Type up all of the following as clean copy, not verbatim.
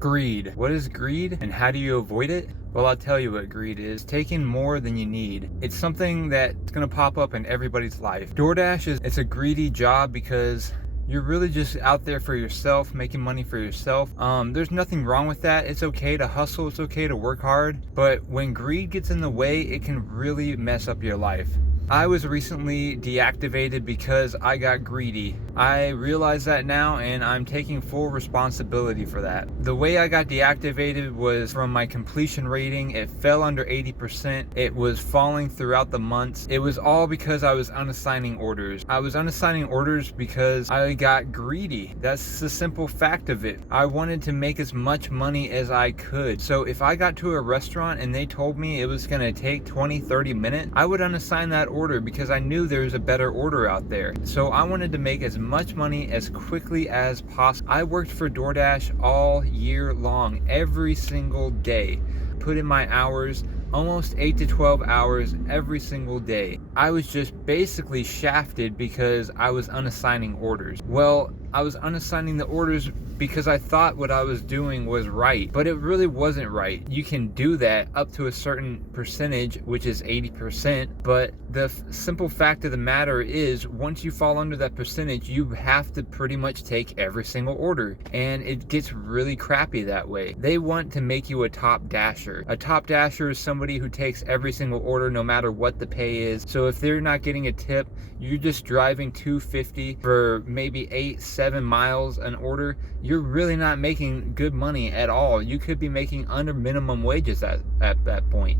Greed. What is greed and how do you avoid it? Well, I'll tell you what greed is. Taking more than you need. It's something that's going to pop up in everybody's life. DoorDash it's a greedy job because you're really just out there for yourself, making money for yourself. There's nothing wrong with that. It's okay to hustle. It's okay to work hard. But when greed gets in the way, it can really mess up your life. I was recently deactivated because I got greedy. I realize that now and I'm taking full responsibility for that. The way I got deactivated was from my completion rating. It fell under 80%. It was falling throughout the months. It was all because I was unassigning orders. I was unassigning orders because I got greedy. That's the simple fact of it. I wanted to make as much money as I could. So if I got to a restaurant and they told me it was gonna take 20-30 minutes, I would unassign that order because I knew there was a better order out there. So I wanted to make as much money as quickly as possible. I worked for DoorDash all year long, every single day. Put in my hours, almost 8 to 12 hours every single day. I was just basically shafted because I was unassigning orders. Well, I was unassigning the orders because I thought what I was doing was right, but it really wasn't right. You can do that up to a certain percentage, which is 80%, but the simple fact of the matter is once you fall under that percentage, you have to pretty much take every single order, and it gets really crappy that way. They want to make you a top dasher. A top dasher is somebody who takes every single order no matter what the pay is. So if they're not getting a tip, you're just driving $2.50 for maybe 8-7 miles an order, you're really not making good money at all. You could be making under minimum wages at that point.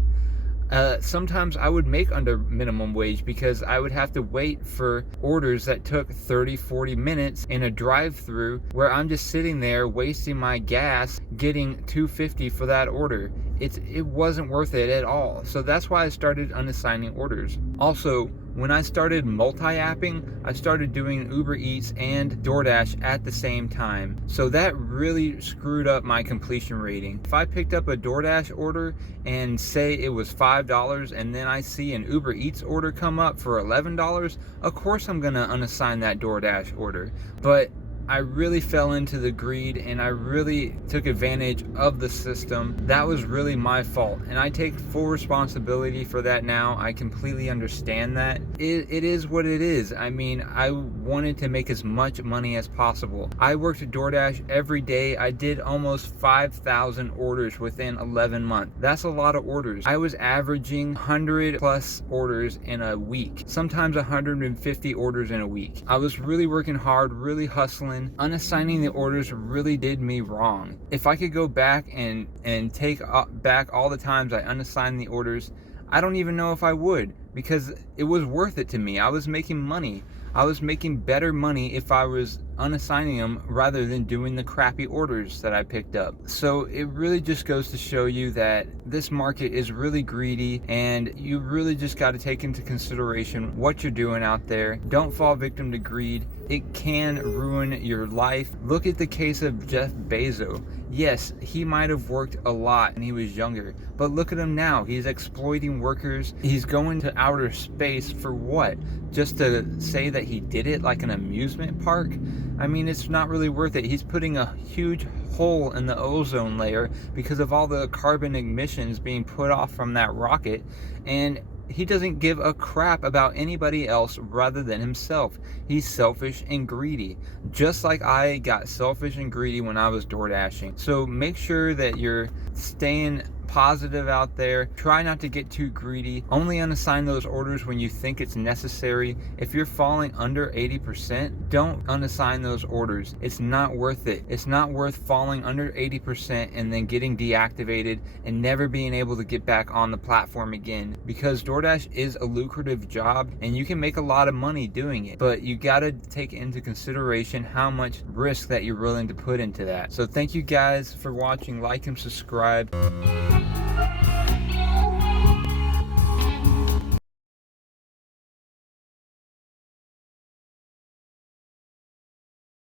Sometimes I would make under minimum wage because I would have to wait for orders that took 30-40 minutes in a drive-through where I'm just sitting there wasting my gas getting $2.50 for that order. It wasn't worth it at all. So that's why I started unassigning orders. Also, when I started multi-apping, I started doing Uber Eats and DoorDash at the same time. So that really screwed up my completion rating. If I picked up a DoorDash order and say it was $5 and then I see an Uber Eats order come up for $11, of course I'm gonna unassign that DoorDash order. But I really fell into the greed and I really took advantage of the system. That was really my fault, and I take full responsibility for that now. I completely understand that. It is what it is. I mean, I wanted to make as much money as possible. I worked at DoorDash every day. I did almost 5,000 orders within 11 months. That's a lot of orders. I was averaging 100 plus orders in a week, sometimes 150 orders in a week. I was really working hard, really hustling. Unassigning the orders really did me wrong. If I could go back and take back all the times I unassigned the orders, I don't even know if I would, because it was worth it to me. I was making money. I was making better money if I was unassigning them rather than doing the crappy orders that I picked up. So it really just goes to show you that this market is really greedy, and you really just got to take into consideration what you're doing out there. Don't fall victim to greed. It can ruin your life. Look at the case of Jeff Bezos. Yes, he might have worked a lot when he was younger, but look at him now. He's exploiting workers. He's going to outer space for what? Just to say that he did it, like an amusement park? I mean, it's not really worth it. He's putting a huge hole in the ozone layer because of all the carbon emissions being put off from that rocket, and he doesn't give a crap about anybody else rather than himself. He's selfish and greedy, just like I got selfish and greedy when I was door dashing. So make sure that you're staying positive out there. Try not to get too greedy. Only unassign those orders when you think it's necessary. If you're falling under 80%, don't unassign those orders. It's not worth it. It's not worth falling under 80% and then getting deactivated and never being able to get back on the platform again, because DoorDash is a lucrative job and you can make a lot of money doing it, but you got to take into consideration how much risk that you're willing to put into that. So thank you guys for watching. Like and subscribe.